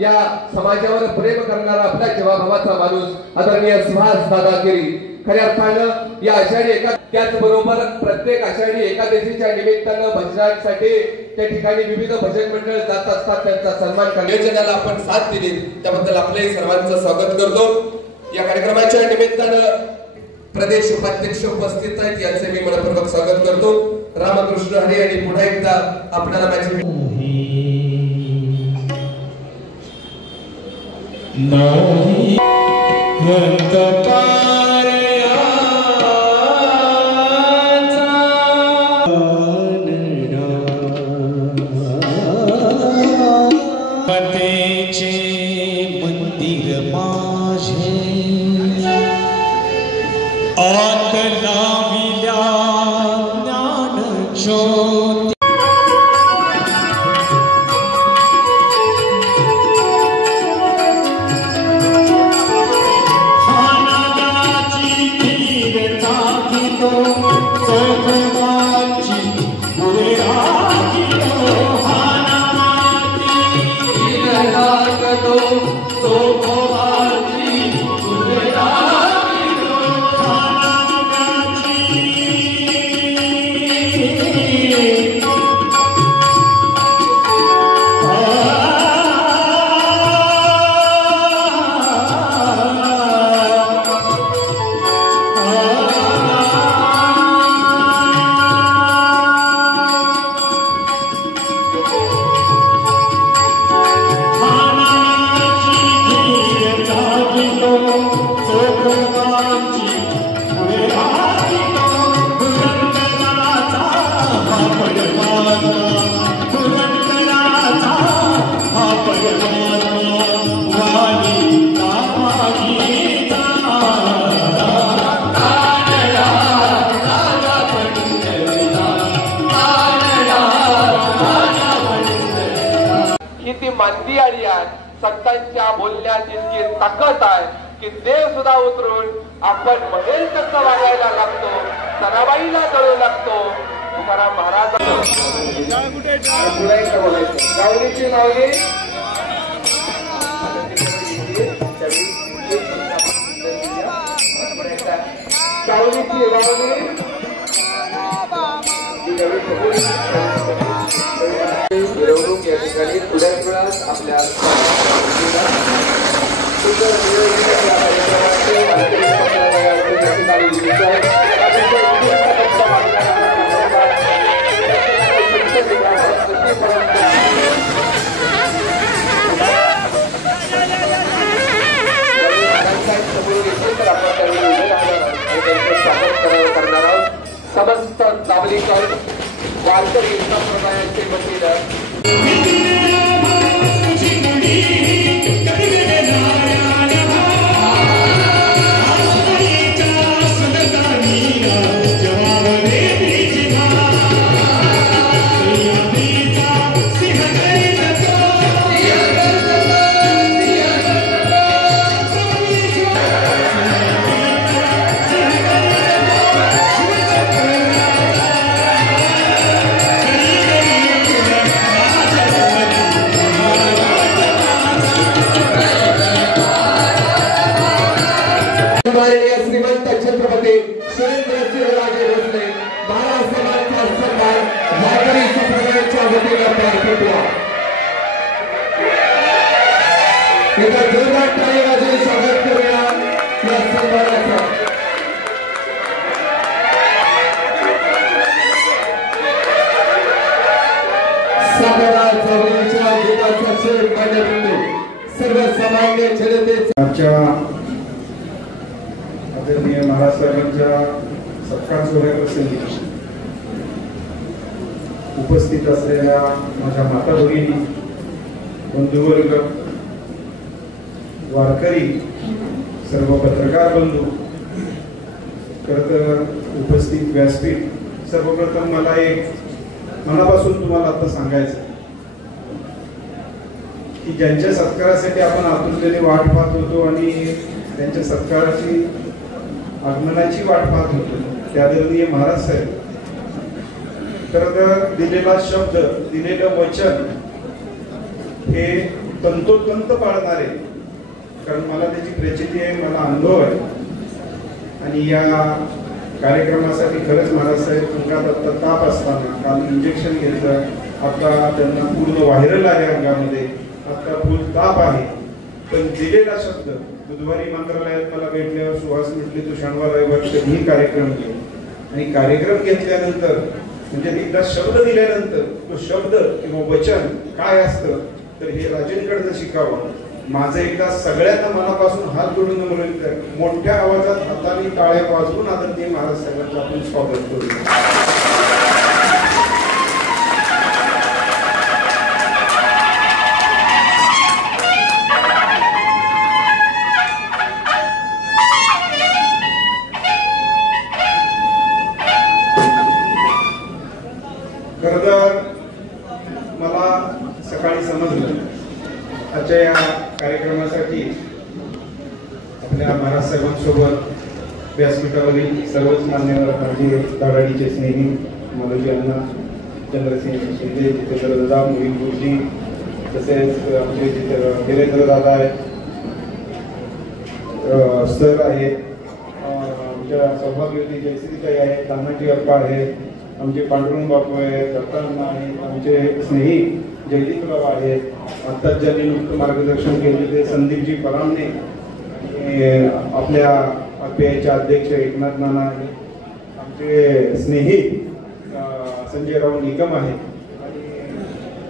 या समाजावर प्रेम करणारा आपल्या जीवाभावाचा माणूस आदरणीय सुहास दादा केरी खऱ्या अर्थानं या आषाढी त्याचबरोबर प्रत्येक आषाढी एकादशीच्या निमित्तानं भजनासाठी त्या ठिकाणी विविध भजन मंडळ जात असतात, त्यांचा सन्मान करण्याला आपण साथ दिली त्याबद्दल आपले सर्वांचं स्वागत करतो। या कार्यक्रमाच्या निमित्तानं प्रदेश उपाध्यक्ष उपस्थित आहेत, यांचे मी मनपूर्वक स्वागत करतो। रामकृष्ण हरी आणि पुन्हा एकदा आपल्याला माझी नाही मंदिर माझे आत लाविल्या ज्ञान ज्योती मानवी आली आहे। संतांच्या बोलण्यात इतकी ताकद आहे की देव सुद्धा उतरून आपण म्हणेल तसं वागायला लागतो, सराबाईला जळू लागतो। तुकाराम महाराज गावलीची माऊली गावलीची माऊली मिरवणूक या ठिकाणी थोड्याच वेळात आपल्या करणार आहोत। समस्त दाबलीकर वारकरी संप्रदायाचे वतीनं श्रीमंत छत्रपती शिवेंद्रसिंहराजे भोसले महाराज समाजचा सन्मान वारकरी संप्रदायाच्या वतीनं प्राप्त हुआ। एका जोरदार टाळी वाजवून स्वागत करूया या सन्मानाचं। सातारा चौघडीच्या गीताचा शेर मान्यबिंदू सर्वसामान्य जनतेच्या आदरणीय महाराज साहेबांच्या सत्कार सोहळ्याप्रसंगी उपस्थित असलेल्या माझ्या माता भगिनी, बंधुवर्ग, वारकरी, सर्व पत्रकार बंधू, खरं उपस्थित व्यासपीठ, सर्वप्रथम मला एक मनापासून तुम्हाला आता सांगायचं की ज्यांच्या सत्कारासाठी आपण आतुरतेने वाट पाहत होतो आणि त्यांच्या सत्काराची आगमनाची वाट पाहत होतो ते आदरणीय महाराज साहेब, तर दिलेला शब्द, दिलेलं वचन हे तंतोतंत पाळणारे, कारण मला त्याची प्रचिती आहे, मला अनुभव आहे. आणि या कार्यक्रमासाठी खरंच महाराजसाहेब अंगात आता ताप असताना काल इंजेक्शन घेतलं, आता त्यांना पूर्ण व्हायरल आहे अंगामध्ये, आता फुल ताप आहे, पण दिलेला शब्द बुधवारी मंत्रालयात मला भेटल्यावर सुहास म्हटले तू शनिवार रविवार कधीही कार्यक्रम घे. आणि कार्यक्रम घेतल्यानंतर म्हणजे एकदा शब्द दिल्यानंतर तो शब्द किंवा वचन काय असतं तर हे राजेंकडनं शिकावं. माझं एकदा सगळ्यांना मनापासून हात जोडून मोठ्या आवाजात हाताने टाळ्या वाजवून आदरणीय महाराज साहेबांचं आपण स्वागत करू. मला सकाळी समजलं आजच्या या कार्यक्रमासाठी आपल्या महाराज साहेबांसोबत व्यासपीठावरील सर्वच मान्यवर आमचे दादाडीचे स्नेही मनोजी अण्णा, चंद्रसिंह शिंदे, जितेंद्र दादा, मोहित गुरुजी, तसेच आमचे वीरेंद्र दादा आहेत, सर आहेत, आमच्या सौभाग्यवती जयश्रीताई आहेत, तानाजी अप्पा आहेत, आमचे पांडुरंग बापू आहेत, दत्तांना आहेत, आमचे स्नेही जयदीपराव आहेत, आत्ताच ज्यांनी नुकतं मार्गदर्शन केले ते संदीपजी परामने, आपल्या आरपीआयचे अध्यक्ष एकनाथ नाना आहेत, आमचे स्नेही संजयराव निकम आहेत आणि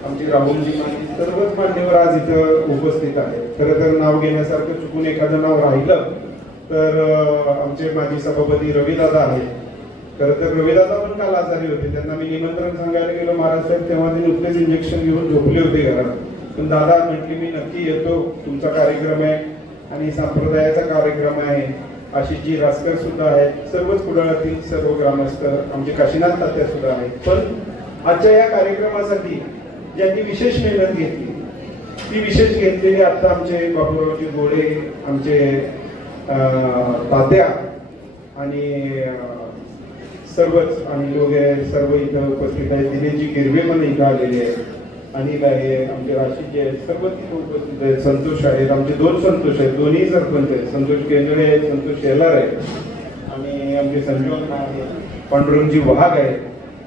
आमचे राहुलजी माने, सर्वच मान्यवर आज इथं उपस्थित आहेत. खरं तर नाव घेण्यासारखं चुकून एखादं नाव राहिलं तर आमचे माजी सभापती रविदादा आहेत. खरं तर रविदादा पण काल आजारी होते, त्यांना मी निमंत्रण सांगायला गेलो महाराज साहेब, तेव्हा ते नुकतेच इंजेक्शन घेऊन झोपले होते घरात. पण दादा म्हटले मी नक्की येतो, तुमचा कार्यक्रम आहे आणि संप्रदायाचा कार्यक्रम आहे. आशिषजी रासकर सुद्धा आहेत, सर्वच कुडाळातील सर्व ग्रामस्थ, आमचे काशीनाथ तात्या सुद्धा आहेत. पण आजच्या या कार्यक्रमासाठी ज्यांनी विशेष मेहनत घेतली ती विशेष घेतलेली आता आमचे बापूरावजी गोळे, आमचे तात्या आणि सर्वच आणि लोक सर्व इथं उपस्थित आहेत. दिनेशजी गिरवे पण इथं आलेले आहेत, अनिल आहे, आमचे राशीजी आहेत, सर्वच इथं उपस्थित आहेत. संतोष आहेत, आमचे दोन संतोष आहेत, दोन्ही सरपंच आहेत, संतोष केंद्रे आहेत, संतोष शेलार आहेत आणि आमचे संजीवन आहे, पांडुरंगजी वाघ आहेत.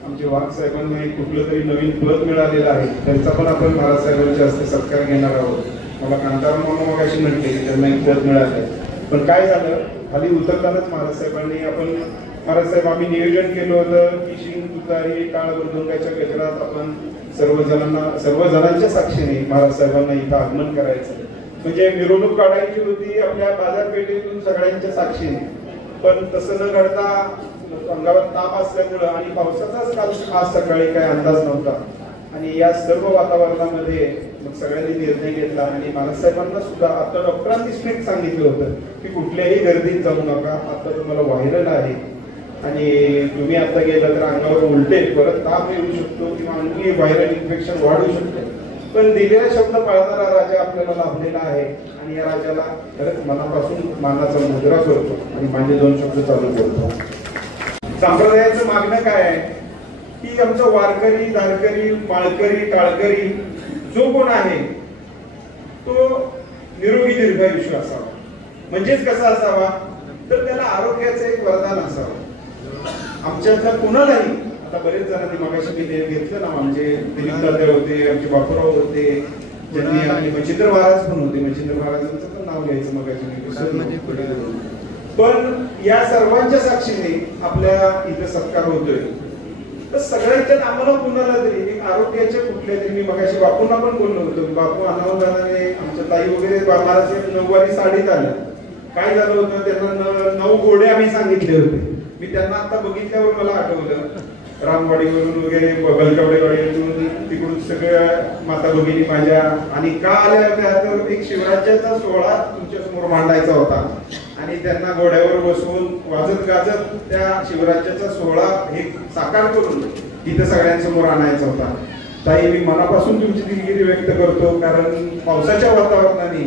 आमचे वाघ साहेबांना एक कुठलं तरी नवीन पद मिळालेलं आहे, त्यांचा पण आपण महाराज साहेबांच्या हस्ते सत्कार घेणार आहोत. मला कांतारा मामा मगाशी म्हटले की त्यांना एक पद मिळालं, पण काय झालं खाली उतरतानाच महाराज साहेबांनी आपण महाराज साहेब आम्ही नियोजन केलं होतं की शिंग तुतारी टाळ मृदुंगाच्या गजरात आपण सर्वजणांच्या साक्षीने महाराज साहेबांना इथं आगमन करायचं, म्हणजे मिरवणूक काढायची होती आपल्या बाजारपेठेतून सगळ्यांच्या साक्षीने. पण तसं न घडता अंगावर ताप असल्यामुळं आणि पावसाचाच काल आज सकाळी काय अंदाज नव्हता आणि या सर्व वातावरणामध्ये मग सगळ्यांनी निर्णय घेतला आणि महाराज साहेबांना सुद्धा आता डॉक्टरांनी स्ट्रिक्ट सांगितलं होतं की कुठल्याही गर्दीत जाऊ नका, आता तुम्हाला व्हायरल आहे आणि तुम्ही आता गेला तर अंगावर उलटे परत ताप येऊ शकतो किंवा आणखी व्हायरल इन्फेक्शन वाढू शकते. पण दिलेला शब्द पाळणारा राजा आपल्याला लाभलेला आहे आणि या राजाला खरंच मनापासून मानाचा मुजरा करतो आणि माझे दोन शब्द चालू करतो. संप्रदायाचं मागणं काय आहे की आमचं वारकरी, धारकरी, माळकरी, टाळकरी जो कोण आहे तो निरोगी दीर्घायुष्य असावा. म्हणजेच कसा असावा तर त्याला आरोग्याचं एक वरदान असावं. आमच्यातल्या कुणालाही आता बरेच जणांनी मगाशी मी घेतलं ना, आमचे दिलीप दादा होते, आमचे बापूराव होते, ज्यांनी आपले मच्छिंद्र महाराज पण होते, मच्छिंद्र महाराजांचं पण नाव घ्यायचं मगाशी. पण या सर्वांच्या साक्षीने आपल्या इथं सत्कार होतोय तर सगळ्यांच्यात आम्हाला कुणाला तरी एक आरोग्याच्या कुठल्या तरी, मी मगाशी बापूंना पण बोललो होतो, बापू अनावधानाने आमच्या ताई वगैरे महाराज नऊवारी साडीत आल्या. काय झालं होतं त्यांना 9 घोडे आम्ही सांगितले होते. मी त्यांना आता बघितल्यावर मला आठवलं रामवाडीवरून वगैरे बलकवडेवाडीवरून तिकडून सगळ्या माता भगिनी माझ्या आणि का आल्या होत्या तर एक शिवराज्याचा सोहळा तुमच्या समोर मांडायचा होता आणि त्यांना घोड्यावर बसवून वाजत गाजत त्या शिवराज्याचा सोहळा हे साकार करून तिथे सगळ्यांसमोर आणायचा होता. ताई मी मनापासून तुमची दिलगिरी व्यक्त करतो, कारण पावसाच्या वातावरणाने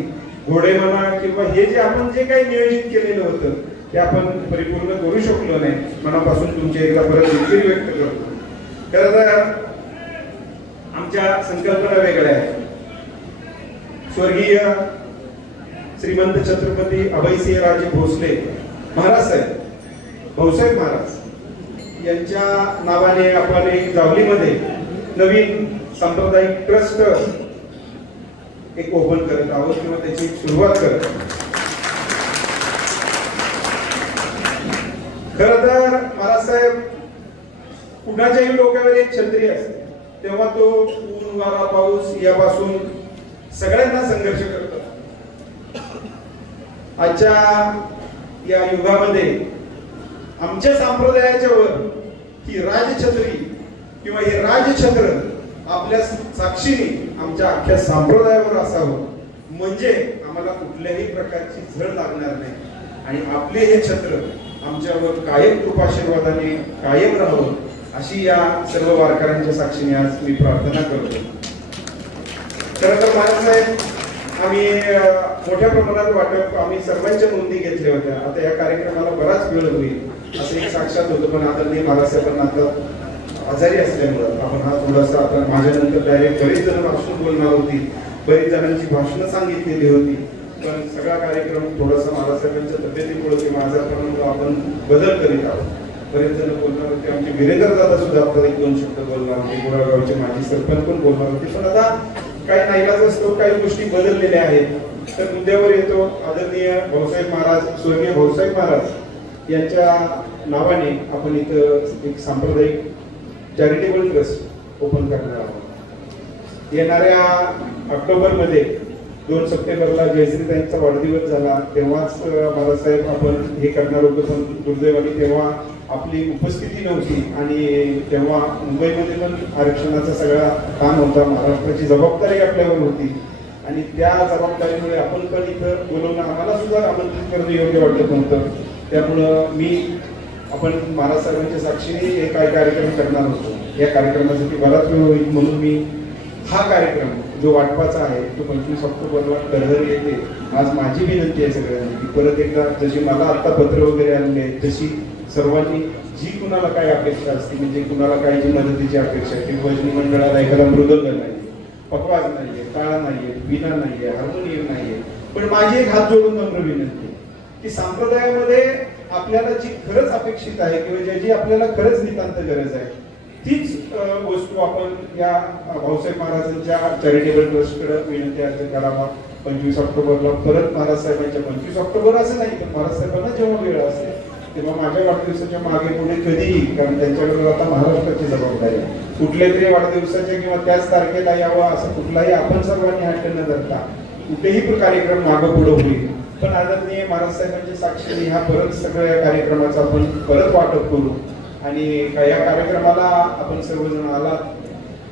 घोडे म्हणा किंवा हे जे आपण जे काही नियोजित केलेलं होतं ते आपण परिपूर्ण करू शकलो नाही. मनापासून तुमची एकदा परत दिलगिरी व्यक्त करतो. खरं तर आमच्या संकल्पना वेगळ्या आहेत. स्वर्गीय श्रीमंत छत्रपती अभयसिंह राजे भोसले महाराज साहेब, भाऊसाहेब महाराज यांच्या नावाने आपण एक जावलीमध्ये नवीन सांप्रदायिक ट्रस्ट एक ओपन करत आहोत किंवा त्याची सुरुवात करत आहोत. खरं तर महाराज साहेब कुणाच्याही डोक्यावर एक छत्री असते, तेव्हा तो ऊन वारा पाऊस यापासून सगळ्यांना संघर्ष करतो. आजच्या या युगामध्ये आमच्या संप्रदायाच्या वर ही राजछत्री किंवा हे राजछत्र आपल्या साक्षीने आमच्या अख्ख्या संप्रदायावर असावं, म्हणजे आम्हाला कुठल्याही प्रकारची झळ लागणार नाही आणि आपले हे छत्र आमच्यावर कायम कृपाशीर्वादाने कायम राहावं अशी या सर्व वारकऱ्यांच्या साक्षीने आज मी प्रार्थना करतो. खरं तर महाराज साहेब, आम्ही मोठ्या प्रमाणात वाटप आम्ही सर्वांच्या नोंदी घेतल्या होत्या. आता या कार्यक्रमाला बराच वेळ होईल असं एक साक्षात होतं, पण आदरणीय महाराज साहेबांना आता आजारी असल्यामुळं आपण हा थोडासा आता माझ्यानंतर डायरेक्ट बरेच जण भाषण बोलणार होती, बरीच जणांची भाषणं सांगितलेली होती, पण सगळा कार्यक्रम थोडासा महाराज साहेबांच्या तब्येतीमुळे किंवा आजारपणामुळे आपण बदल करीत आहोत. बरेच जण बोलणार होते, आमचे वीरेंद्र दादा सुद्धा आता एक दोन शब्द बोलणार होते, गोळागावचे माजी सरपंच पण बोलणार होते, पण आता काही नाईलाज असतो, काही गोष्टी बदललेल्या आहेत. तर मुद्द्यावर येतो. आदरणीय भाऊसाहेब महाराज, स्वर्गीय भाऊसाहेब महाराज यांच्या नावाने आपण इथं एक सांप्रदायिक चॅरिटेबल ट्रस्ट ओपन करणार आहोत. येणाऱ्या ऑक्टोबरमध्ये 2 सप्टेंबरला जयश्रीताईंचा वाढदिवस झाला, तेव्हाच महाराज साहेब आपण हे करणार होतो, पण दुर्दैवाने तेव्हा आपली उपस्थिती नव्हती आणि तेव्हा मुंबईमध्ये पण आरक्षणाचा सगळा काम होता, महाराष्ट्राची जबाबदारी आपल्यावर होती आणि त्या जबाबदारीमुळे आपण पण इथं बोलवणं आम्हाला सुद्धा आमंत्रित करणं योग्य वाटत नव्हतं. त्यामुळं आपण महाराज साहेबांच्या साक्षीने हे काय कार्यक्रम करणार होतो. या कार्यक्रमासाठी बराच वेळ होईल म्हणून मी हा कार्यक्रम जो वाटपाचा आहे तो 25 ऑक्टोबरला करधर येते. आज माझी विनंती आहे सगळ्यांनी की परत एकदा जशी मला आता पत्र वगैरे आलेले आहे तशी सर्वांनी जी कुणाला काय अपेक्षा असते, म्हणजे कुणाला काय जी मदतीची अपेक्षा आहे, भजनी मंडळाला एखादा मृदंग नाहीये, पकवाज नाहीये, टाळा नाहीये, वीणा नाहीये, हार्मोनियम नाहीये, पण माझी एक हात जोडून नम्र विनंती की संप्रदायामध्ये आपल्याला जी खरंच अपेक्षित आहे किंवा ज्याची आपल्याला खरंच नितांत गरज आहे तीच वस्तू आपण या भाऊसाहेब महाराजांच्या चॅरिटेबल ट्रस्टकडे विनंती अर्ज करावा. 25 ऑक्टोबरला परत महाराज साहेबांच्या 25 ऑक्टोबर असं नाही, पण महाराज साहेबांना जेव्हा वेळ असेल तेव्हा माझ्या वाढदिवसाच्या मागे पुढे कधीही, कारण त्यांच्याकडे आता महाराष्ट्राची जबाबदारी आहे, कुठल्या तरी वाढदिवसाच्या किंवा त्याच तारखेला यावं असं कुठलाही आपण सर्वांनी हट्ट न धरता कुठेही कार्यक्रम मागं पुढे होईल. पण आदरणीय महाराज साहेबांच्या साक्षीने ह्या परत सगळ्या कार्यक्रमाचा आपण परत वाटप करू आणि या कार्यक्रमाला आपण सर्वजण आलात.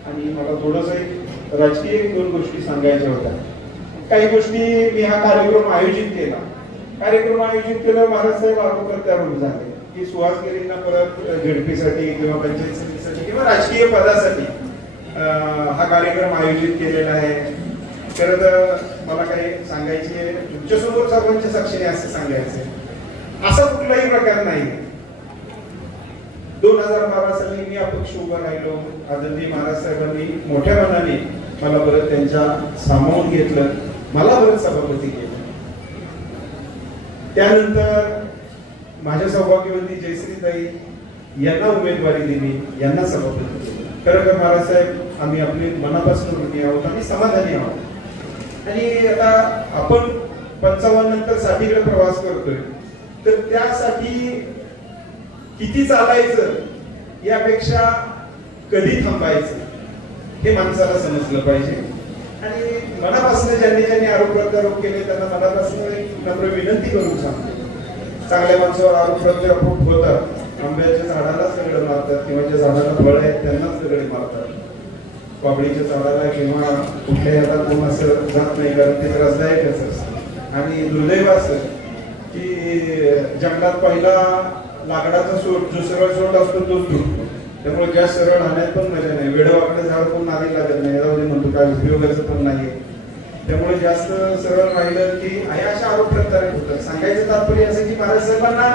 आणि मला थोडंसं राजकीय 2 गोष्टी सांगायच्या होत्या. काही गोष्टी मी हा कार्यक्रम आयोजित केला महाराज साहेब आरोपकर्त्यावर झाले की सुहासगिरींना परत झडपीसाठी किंवा पंचायत समितीसाठी किंवा राजकीय पदासाठी हा कार्यक्रम आयोजित केलेला आहे. तर मला काही सांगायचे तुमच्यासमोर सर्वांच्या साक्षीने असं सांगायचं असा कुठलाही प्रकार नाही. 2012 साली मी अपक्ष उभा राहिलो. आदरणीय महाराज साहेबांनी मोठ्या मनाने मला परत त्यांच्या सामावून घेतलं, मला परत सभापती केलं. त्यानंतर माझ्या सौभाग्यवती जयश्रीताई यांना उमेदवारी दिली, यांना सभापती केलं. खरं तर महाराज साहेब आम्ही आपली मनापासून ऋणी आहोत, आम्ही समाधानी आहोत. आणि आता आपण 55 नंतर 60 कडे प्रवास करतोय, तर त्यासाठी किती चालायचं यापेक्षा कधी थांबायचं हे माणसाला समजलं पाहिजे. आणि मनापासून ज्यांनी आरोप प्रत्यारोप केले त्यांना मनापासून एक नम्र विनंती करून सांगतो, चांगल्या माणसावर आरोप प्रत्यारोप होतात. आंब्याच्या झाडाला सगळं मारतात किंवा ज्या झाडाला फळ आहेत त्यांनाच सगळे मारतात. बाबळीच्या झाडाला किंवा कुठल्याही आता कोण असं जात नाही, कारण ते त्रासदायकच असतं. आणि दुर्दैव असं की जंगलात पहिला लाकडाचा सोट जो सरळ सोट असतो तोच तुटतो. त्यामुळे जास्त सरळ राहण्यात पण मजा नाही. वेडवाकडे झाड कोण नादी लागत नाही, याला म्हणतो काय उपयोगाचं पण नाहीये. त्यामुळे जास्त सरळ राहिलं की अशा आरोप प्रत्यारोप होतात. सांगायचं तात्पर्य असं की महाराज साहेबांना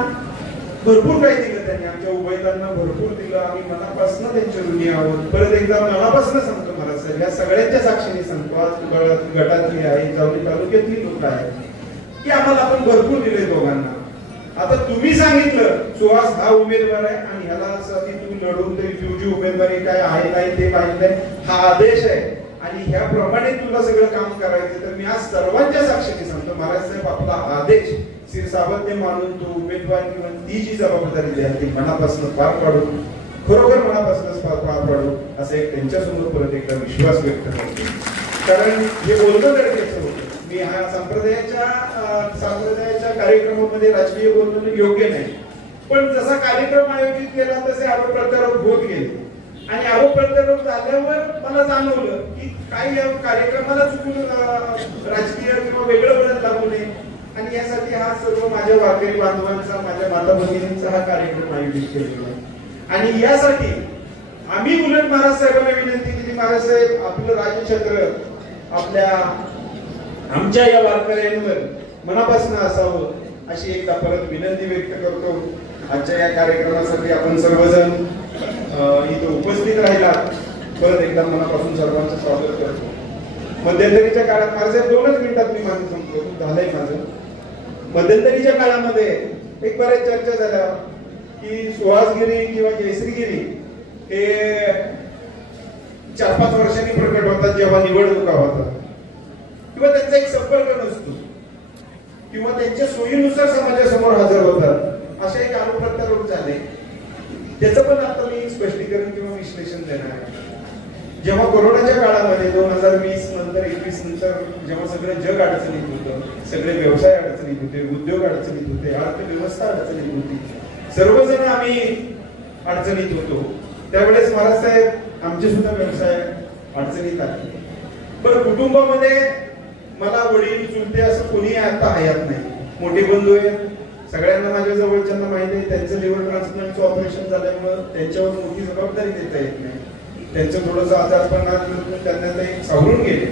भरपूर काही दिलं त्यांनी, आमच्या उभयतांना भरपूर दिलं. आम्ही मनापासून त्यांच्या ऋणी आहोत. परत एकदा मनापासून सांगतो महाराज साहेब, या सगळ्यांच्या साक्षीने सांगतो, आज गटातली आहे, जावली तालुक्यातली लोक आहेत की आम्हाला आपण भरपूर दिले दोघांना. आता तुम्ही सांगितलं सुहास हा उमेदवार आहे आणि ह्याला असं की तू लढून तुझी उमेदवारी काय आहे नाही ते पाहिजे, हा आदेश आहे आणि ह्याप्रमाणे तुला सगळं काम करायचं. तर मी आज सर्वांच्या साक्षीने सांगतो महाराज साहेब, आपला आदेश शिरसावरने मानून तो उमेदवार किंवा ती जी जबाबदारी आहे ती मनापासून पार पाडू, खरोखर मनापासूनच पार पाडू असं एक त्यांच्यासमोर परत एकदा विश्वास व्यक्त करतो. कारण हे बोलणं गरजेचं होतं. मी हा संप्रदायाच्या कार्यक्रमामध्ये राजकीय बोलणं योग्य नाही, पण जसा कार्यक्रम आयोजित केला तसे आरोप प्रत्यारोप होत गेले आणि आरोप प्रत्यारोप झाल्यावर मला जाणवलं की काही कार्यक्रमाला चुकून राजकीय किंवा वेगळं वळण लागू नये आणि यासाठी हा सर्व माझ्या वारकरी बांधवांचा, माझ्या माता भगिनींचा हा कार्यक्रम आयोजित केलेला आहे. आणि यासाठी आम्ही उलट महाराज साहेबांना विनंती केली, महाराज साहेब आपलं राजछत्र आपल्या आमच्या या वारकऱ्यांवर मनापासून असावं अशी एकदा परत विनंती व्यक्त करतो. आजच्या या कार्यक्रमासाठी आपण सर्वजण इथं उपस्थित राहिला, परत एकदा मनापासून सर्वांचं स्वागत करतो. मध्यंतरीच्या काळात माझे 2च मिनिटात मी माझं संपतो, झालंय माझं. मध्यंतरीच्या काळामध्ये एक बऱ्याच चर्चा झाल्या की सुहासगिरी किंवा जयश्रीगिरी हे 4-5 वर्षांनी प्रकट होतात जेव्हा निवडणुका होतात किंवा त्यांचा एक संपर्क नसतो किंवा त्यांच्या सोयीनुसार समाजासमोर हजर होतात, अशा एक आरोप प्रत्यारोप झाले. त्याचं पण आता मी स्पष्टीकरण किंवा विश्लेषण देणार आहे. जेव्हा कोरोनाच्या काळामध्ये 2020 नंतर 21 नंतर जेव्हा सगळं जग अडचणीत होतं, सगळे व्यवसाय अडचणीत होते, उद्योग अडचणीत होते, अर्थव्यवस्था अडचणीत होती, सर्वजण आम्ही अडचणीत होतो, त्यावेळेस महाराज साहेब आमचे सुद्धा व्यवसाय अडचणीत आले. पण कुटुंबामध्ये मला वडील चुलते असं कोणी आता हयात नाही. मोठे बंधू आहेत, सगळ्यांना माझ्या जवळच्यांना माहिती आहे त्यांचं लिव्हर ट्रान्सप्लांटचं ऑपरेशन झाल्यामुळे त्यांच्यावर मोठी जबाबदारी देता येत नाही. त्यांचं थोडंसं आजारपणात त्यांना ते सावरून गेले.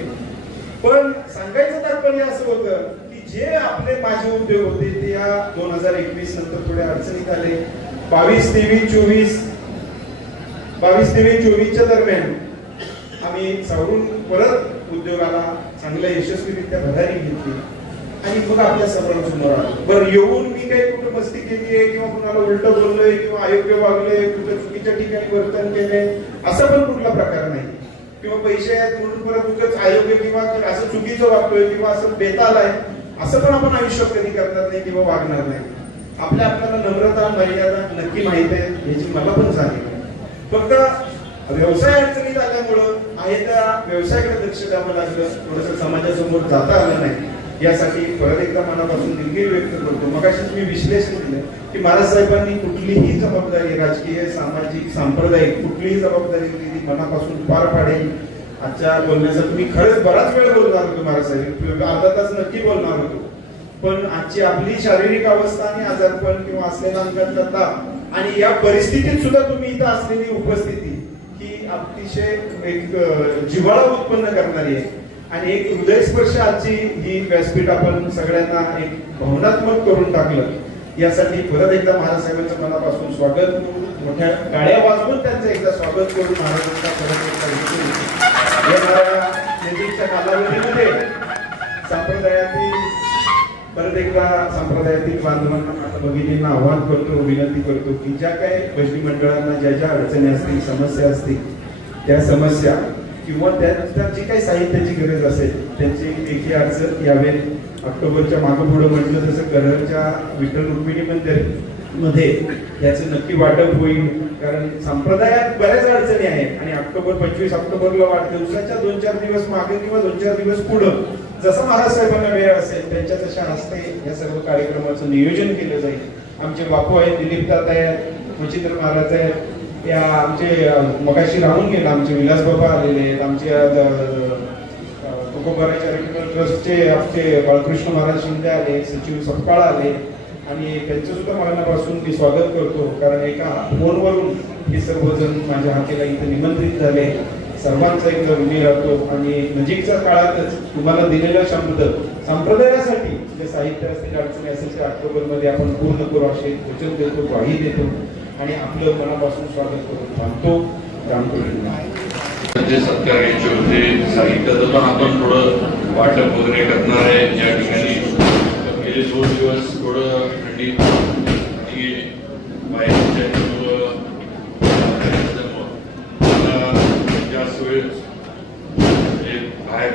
पण सांगायचं तात्पर्य असं होतं की जे आपले माझे उद्योग होते ते या 2021 नंतर थोडे अडचणीत आले. 22-23-24 दरम्यान आम्ही सावरून परत उद्योगाला चांगल्या यशस्वीरित्या भरारी घेतली आणि मग आपल्या सर्वांसमोर आलो. बरं, येऊन मी काही कुठं मस्ती केली आहे किंवा कुणाला उलट बोललोय किंवा अयोग्य वागलोय, कुठं चुकीच्या ठिकाणी वर्तन केलंय असं पण कुठला प्रकार नाही. किंवा पैसे आहेत म्हणून परत उगाच अयोग्य किंवा असं चुकीचं वागतोय किंवा असं बेताल आहे असं पण आपण आयुष्यात कधी करणार नाही किंवा वागणार नाही. आपल्याला नम्रता मर्यादा नक्की माहिती आहे याची मला पण जाणीव आहे. फक्त व्यवसाय अडचणीत आल्यामुळं आहे त्या व्यवसायाकडे लक्ष द्यावं लागलं, थोडंसं समाजासमोर जाता आलं नाही. यासाठी परत एकदा मनापासून दिलगिरी व्यक्त करतो. मगाशीच मी विश्लेषण केलं की महाराज साहेबांनी कुठलीही जबाबदारी राजकीय, सामाजिक, सांप्रदायिक कुठलीही जबाबदारी दिली मनापासून पार पाडेल. आजच्या बोलण्यासाठी मी खरंच बराच वेळ बोलणार होतो महाराज साहेब, अर्धा तास नक्की बोलणार होतो, पण आजची आपली शारीरिक अवस्था आणि आजारपण किंवा असलेला अंगातला ताप आणि या परिस्थितीत सुद्धा तुम्ही इथं असलेली उपस्थिती ही अतिशय एक जिव्हाळा उत्पन्न करणारी आहे आणि एक हृदयस्पर्श आजची ही व्यासपीठ आपण सगळ्यांना एक भावनात्मक करून टाकलं. यासाठी परत एकदा महाराज साहेबांचं मनापासून स्वागत, मोठ्या टाळ्या वाजवून त्यांचं एकदा स्वागत करून महाराजांचा परत एकदा येणाऱ्या नजीकच्या कालावधीमध्ये संप्रदायातील बांधवांना, माता भगिनींना आव्हान करतो, विनंती करतो की ज्या काही भजनी मंडळांना ज्या ज्या अडचणी असतील, समस्या असतील, त्या समस्या किंवा त्या जी काही साहित्याची गरज असेल त्यांची एकही अडचण यावेळी ऑक्टोबरच्या मागं पुढं म्हटलं तसं करहरच्या विठ्ठल रुक्मिणी मंदिर मध्ये याचं नक्की वाटप होईल. कारण संप्रदायात बऱ्याच अडचणी आहेत आणि 25 ऑक्टोबरला वाढदिवसाच्या 2-4 दिवस मागे किंवा 2-4 दिवस पुढं जसं महाराज साहेबांना वेळ असेल त्यांच्या तशा हस्ते या सर्व कार्यक्रमाचं नियोजन केलं जाईल. आमचे बापू आहेत, दिलीप ताता आहेत, मच्छिंद्र महाराज आहेत, या आमचे मगाशी राहून गेला आमचे विलास बाबा आलेले आहेत, आमचे तुकोबारा चॅरिटेबल ट्रस्टचे आमचे बाळकृष्ण महाराज शिंदे आले, सचिव सपकाळ आले आणि त्यांचं सुद्धा मनापासून मी स्वागत करतो. कारण एका फोनवरून हे सर्वजण माझ्या हाकेला इथे निमंत्रित झाले. सर्वांचा एकदा ऋणी राहतो आणि नजीकच्या काळातच तुम्हाला दिलेला शब्द संप्रदायासाठी साहित्य असतील अडचणी असेल ते ऑक्टोबरमध्ये आपण पूर्ण करू असे वचन देतो, ग्वाही देतो आणि आपलं मनापासून स्वागत करून थांबतो. जे सत्कार घ्यायचे होते साहित्याचं पण आपण थोडं वाटप वगैरे करणार आहे. या ठिकाणी गेले 2 दिवस थोडं थंडी आणि बाहेरच्या जास्त वेळ म्हणजे बाहेर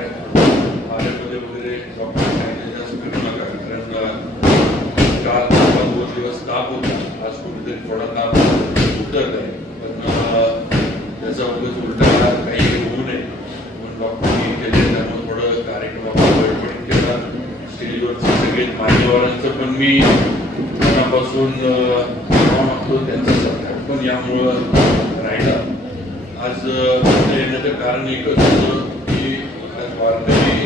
बाहेरमध्ये वगैरे डॉक्टर सांगितले जास्त फिरू नका, कारण काल 2 दिवस ताप होता, आज कुठेतरी थोडा ताप उतरत आहे, पण त्याचा उलटा काही होऊ नये म्हणून डॉक्टरनी केले. त्यामुळे थोडं कार्यक्रमाला गडबडीत केला. स्टेजवरचे सगळे मान्यवरांचं पण मी मनापासून मागतो, त्यांचा सत्कार पण यामुळं राहिला. आज येण्याचं कारण एकच होतं की वारकरी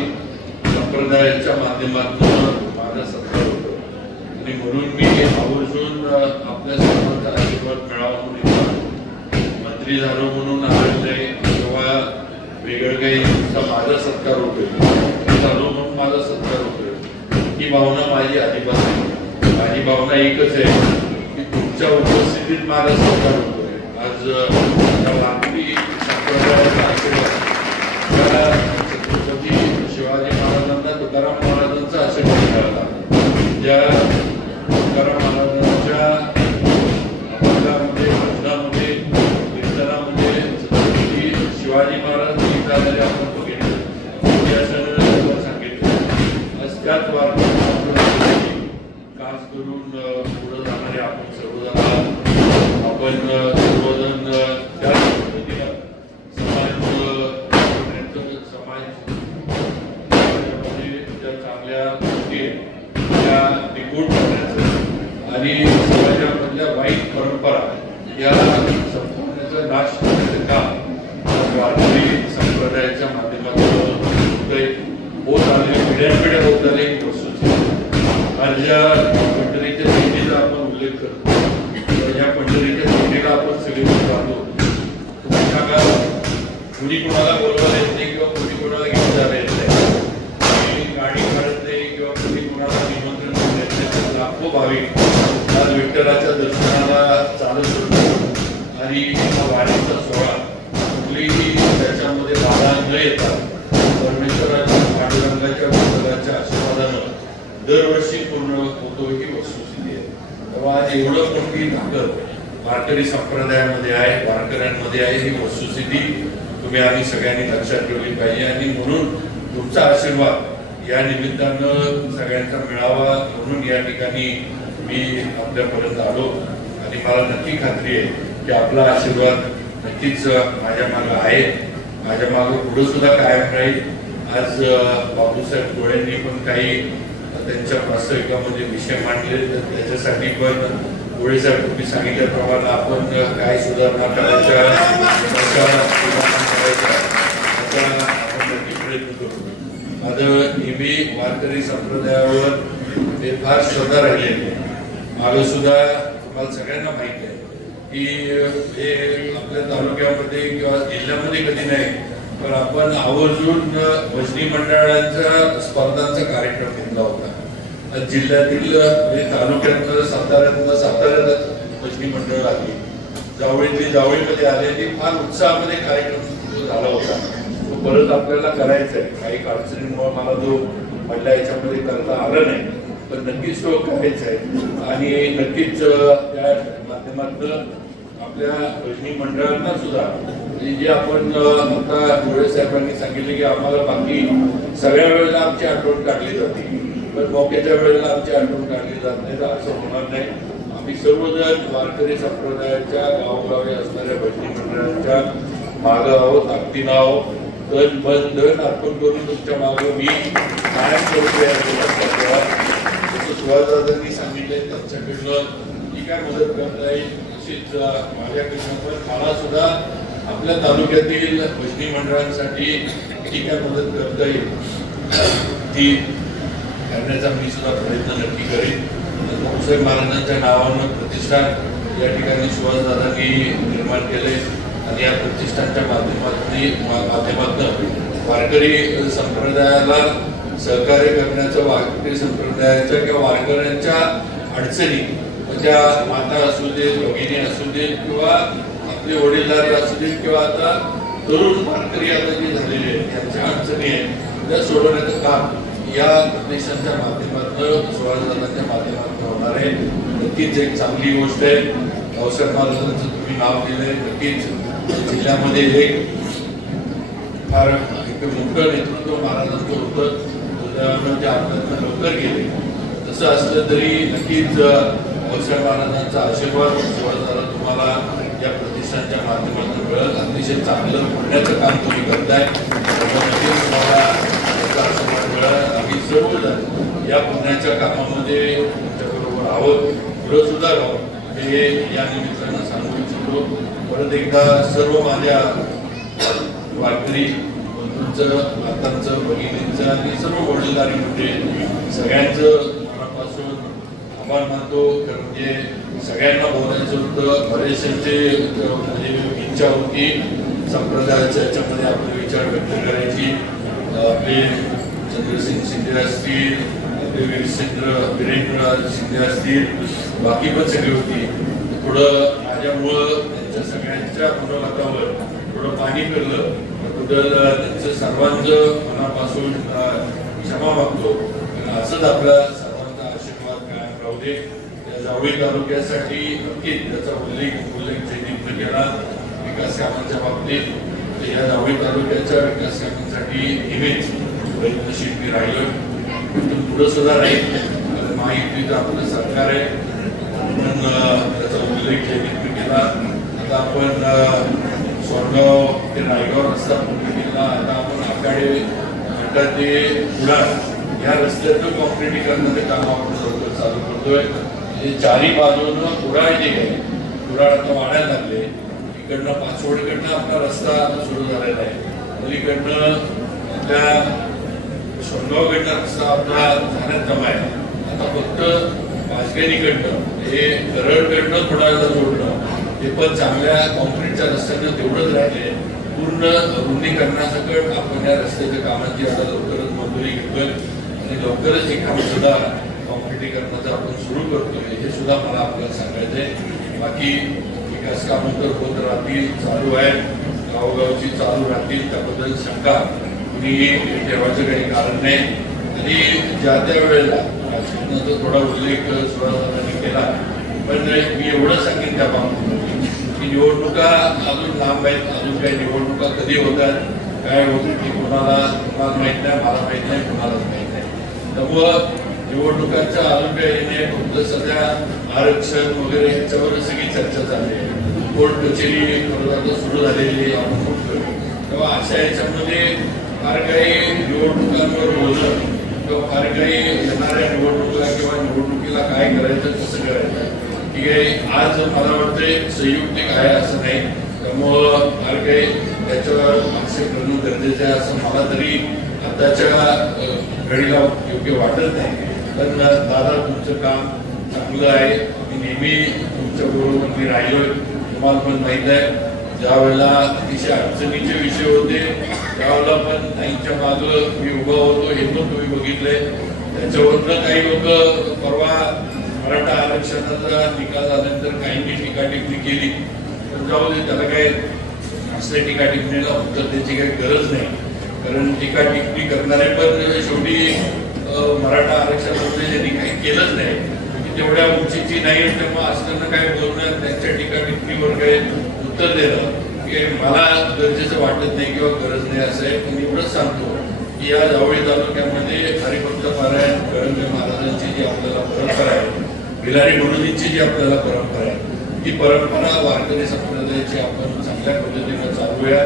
संप्रदायाच्या माध्यमातून माझा सत्कार होतो आणि म्हणून मी आवर्जून आपल्या सर्वांचा आशीर्वाद मिळावा म्हणून मंत्री झालो म्हणून आढळलंय किंवा वेगळं काही माझा सत्कार होतोय, झालो म्हणून माझा सत्कार होतोय, ही भावना माझी अजिबात नाही. माझी भावना एकच आहे की तुमच्या उपस्थितीत माझा सत्कार होतोय. आज वारकरी संप्रदायाचा आशीर्वाद छत्रपती शिवाजी महाराजांना तुकाराम महाराजांचा आशीर्वाद मिळाला. ज्या तुकाराम महाराजांच्या भजनामध्ये कीर्तनामध्ये छत्रपती शिवाजी महाराज गीता जरी आपण बघितलं इतिहासानं सांगितलं, आज त्याच वारकरी खास करून पुढे जाणारे आपण सर्वजण आपण सर्वजण त्याच पद्धतीनं समाजामध्ये ज्या चांगल्या गोष्टी त्या टिकवून ठेवण्याचं आणि समाजामधल्या वाईट परंपरा या संपूर्णचा नाश करण्याचं काम वारकरी संप्रदायाच्या माध्यमातून होत आले, पिढ्यानपिढ्या होत आले. एक वस्तू माझ्या पंढरीच्या दिंडीचा आपण उल्लेख करतो, या पंढरीच्या दिंडीला आपण सगळे जातो. तुम्ही सांगा, कुणी कोणाला बोलवायला येत नाही किंवा कुणी कोणाला घेऊन जायला येत नाही, गाडी काढत नाही किंवा कुणी कोणाला निमंत्रण देत नाही. लाखो भाविक आज विठ्ठलाच्या दर्शनाला चालत होतो आणि वारीचा सोहळा कुठलीही त्याच्यामध्ये बाधा न येता परमेश्वराच्या पांडुरंगाच्या विठ्ठलाच्या आशीर्वादानं दरवर्षी पूर्ण होतो ही वस्तुस्थिती आहे. तेव्हा आज एवढं मोठी ताकद वारकरी संप्रदायामध्ये आहे, वारकऱ्यांमध्ये आहे, ही वस्तुस्थिती तुम्ही आम्ही सगळ्यांनी लक्षात ठेवली पाहिजे आणि म्हणून तुमचा आशीर्वाद या निमित्तानं सगळ्यांचा मिळावा म्हणून या ठिकाणी मी आपल्यापर्यंत आलो आणि मला नक्की खात्री आहे की आपला आशीर्वाद नक्कीच माझ्या मागं आहे, माझ्या मागं पुढे सुद्धा कायम राहील. आज बापूसाहेब गोळ्यांनी पण काही त्यांच्या प्रास्ताविकामध्ये विषय मांडले, तर त्याच्यासाठी पण गोळे साहेब तुम्ही सांगितल्याप्रमाणे आपण काय सुधारणा करायच्या आपण नक्की प्रयत्न करू. माझं नेहमी वारकरी संप्रदायावर ते फार श्रद्धा राहिलेली आहे. मागं सुद्धा तुम्हाला सगळ्यांना माहिती आहे की हे आपल्या तालुक्यामध्ये किंवा जिल्ह्यामध्ये कधी नाही, पण आपण आवर्जून भजनी मंडळांच्या स्पर्धांचा कार्यक्रम घेतला होता. जिल्ह्यातील म्हणजे तालुक्यातलं साताऱ्यात भजनी मंडळ आली, जावळीतली जावळीमध्ये आलेली फार उत्साहामध्ये कार्यक्रम झाला होता. तो परत आपल्याला करायचा आहे. काही अडचणींमुळे मला तो मधल्या याच्यामध्ये करता आला नाही, पण नक्कीच तो करायचा आहे आणि नक्कीच त्या माध्यमातून आपल्या भजनी मंडळांना सुद्धा जे आपण आता गोळे साहेबांनी सांगितले की आम्हाला बाकी सगळ्या वेळेला आमची आठवण काढली जाते, पण मौक्याच्या वेळेला आमची आठवण काढली जात नाही, तर असं होणार नाही. आम्ही सर्वजण वारकरी संप्रदायाच्या गावोगावी असणाऱ्या भजनी मंडळांच्या मागं आहोत, ताकदीनं आहोत. तन मन धन अर्पण करून तुमच्या मागं मी कायम जसं सुहासदादांनी सांगितलंय त्यांच्याकडनं जी काय मदत करता येईल तशीच माझ्याकडनं पण मला सुद्धा आपल्या तालुक्यातील भजनी मंडळांसाठी जी काय मदत करता येईल ती करण्याचा मी सुद्धा प्रयत्न नक्की करीन. भाऊसाहेब महाराजांच्या नावानं प्रतिष्ठान या ठिकाणी सुहासदादांनी निर्माण केले आणि या प्रतिष्ठानच्या माध्यमातून वारकरी संप्रदायाला सहकार्य करण्याचं वारकरी संप्रदायाच्या किंवा वारकऱ्यांच्या अडचणी, त्या माता असू देत, भगिनी असू देत किंवा आपले वडीलधारे असू देत किंवा आता तरुण वारकरी आता जे झालेले आहेत त्यांच्या अडचणी आहेत त्या सोडवण्याचं काम या प्रतिष्ठानच्या माध्यमातून सुभाषदादांच्या माध्यमातून होणार आहे. नक्कीच एक चांगली गोष्ट आहे. रावसाहेब महाराजांचं तुम्ही नाव दिलंय. नक्कीच जिल्ह्यामध्ये एक फार मोठं नेतृत्व महाराजांचं होतं, ते आपल्याला लवकर गेले. तसं असलं तरी नक्कीच रावसाहेब महाराजांचा आशीर्वाद सुभाषदादा तुम्हाला या प्रतिष्ठानच्या माध्यमातून मिळत. अतिशय चांगलं होण्याचं काम तुम्ही करताय. तुम्हाला त्याचा आशीर्वाद मिळत. आम्ही सर्वजण या पुण्याच्या कामामध्ये तुमच्याबरोबर आहोत, पुढं सुद्धा राहू हे या निमित्तानं सांगू इच्छितो. परत एकदा सर्व माझ्या वारकरी बंधूंचं, मातांचं, भगिनींचं आणि सर्व वडीलधारी म्हणजे सगळ्यांचं मनापासून आभार मानतो. कारण म्हणजे सगळ्यांना बोलायचं होतं. बरेचसे म्हणजे इच्छा होती संप्रदायाच्या याच्यामध्ये आपले विचार व्यक्त करायची. आपले चंद्रसिंग शिंदे असतील, आपले वीरेंद्र शिंदे असतील, बाकी पण सगळी होती. थोडं माझ्यामुळं त्यांच्या सगळ्यांच्या मुलाखतावर थोडं पाणी फिरलं. त्याबद्दल त्यांचं सर्वांचं मनापासून क्षमा मागतो. असंच आपला सर्वांचा आशीर्वाद कायम राहू दे. या जावळी तालुक्यासाठी नक्कीच त्याचा उल्लेख जयदीपने केला विकास कामांच्या बाबतीत. या जावळी तालुक्याच्या विकास कामांसाठी नेहमीच प्रयत्नशील मी राहिलो. पुढे सुद्धा राहील. माहितीचं आपलं सरकार आहे म्हणून त्याचा उल्लेख जयदीपने केला. आता आपण सोनगाव ते नायगाव रस्ता पूर्ण केला. आता आपण आखाडे घाटा ते कुडाळ या रस्त्याचं कॉन्क्रिटीकरणाचे काम आपण लवकर चालू करतोय. हे चारी बाजूनं कुडाळ जे आहे, कुडाळ आता वाढायला लागले. इकडनं पाचवडकडनं आपला रस्ता सुरू झालेला आहे. अलीकडनं आपल्या सोनगावकडनं रस्ता आपला जाण्यात जमा आहे. आता फक्त पाचगणीकडनं हे करडकडनं कुडाळला जोडणं हे पण चांगल्या कॉन्क्रीटच्या रस्त्यानं तेवढंच राहिले. पूर्ण रुंदीकरणासकट आपण या रस्त्याच्या कामाची आता लवकरच मंजुरी घेतोय आणि लवकरच हे काम सुद्धा कॉन्क्रिटीकरणाचं आपण सुरू करतोय. हे सुद्धा मला आपल्याला सांगायचंय. बाकी विकास कामं तर होत राहतील, चालू आहेत, गावोगावची चालू राहतील. त्याबद्दल शंका कुणी ठेवायचं काही कारण नाही. आणि ज्या त्या वेळेला राजकारणाचा थोडा उल्लेख सुभाषदादांनी केला, पण मी एवढं सांगेन त्या बाबतीत की निवडणुका अजून लांब आहेत. अजून काही निवडणुका कधी होतात, काय होत की तुम्हाला माहित नाही, मला माहित नाही, कुणालाच माहित नाही. त्यामुळं निवडणुकांच्या अजून काही नाही. फक्त सध्या आरक्षण वगैरे ह्याच्यावर सगळी चर्चा चालली आहे. कोर्ट कचेरी सुरू झालेली आपण बघतोय. तेव्हा अशा याच्यामध्ये फार काही निवडणुकांवर बोलणं किंवा फार काही येणाऱ्या निवडणुका किंवा निवडणुकीला काय करायचं, कसं करायचं, ठीक आहे, आज मला वाटतंय संयुक्तिक आहे असं नाही. त्यामुळं फार काही त्याच्यावर भाष्य करणं गरजेचं आहे असं मला तरी आताच्या घडीला योग्य वाटत नाही. पण दादा तुमचं काम चांगलं आहे. मी नेहमी तुमच्याबरोबर मी राहिलोय. तुम्हाला पण माहीत आहे ज्या वेळेला अतिशय अडचणीचे विषय होते त्यावेळेला पण ताईंच्या मागं मी उभा होतो. हे पण तुम्ही बघितलंय. त्याच्यावरनं काही लोक परवा मराठा आरक्षणाचा निकाल झाल्यानंतर काहींनी टीका टिप्पणी केली. तर जाऊ दे, त्याला काय असल्या टीका टिप्पणीला उत्तर द्यायची काही गरज नाही. कारण टीका टिप्पणी करणारे पण शेवटी मराठा आरक्षणामध्ये त्यांनी काही केलंच नाही, तेवढ्या उंचीची नाही. तेव्हा असताना काय बोलणं, त्यांच्या टीका टिप्पणीवर काय उत्तर देणं की मला गरजेचं वाटत नाही किंवा गरज नाही असं आहे. पण एवढंच सांगतो की या जावळी तालुक्यामध्ये हरिभक्त पारायण, कळंबे महाराजांची जी आपल्याला परंपरा आहे, बिलारी गुरुजींची जी आपल्याला परंपरा आहे, ती परंपरा वारकरी संप्रदायाची आपण चांगल्या पद्धतीनं चालूया.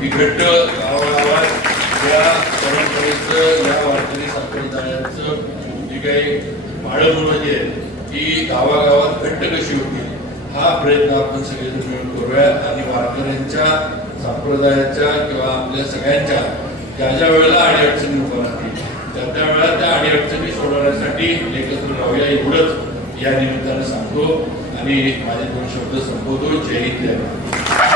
ती घट्ट गावागावात या परंपरेचं, या वारकरी संप्रदायाचं जी काही पाळंमुळं जी आहे ती गावागावात घट्ट कशी होती हा प्रयत्न आपण सगळेजण मिळून करूया. आणि वारकऱ्यांच्या संप्रदायाच्या किंवा आपल्या सगळ्यांच्या ज्या ज्या वेळेला अडीअडचणी उभं राहतील त्या वेळेला त्या अडीअडचणी सोडवण्यासाठी एकत्र राहूया एवढंच या निमित्तानं सांगतो आणि माझे दोन शब्द संपवतो. जय हिंद, जय भारत.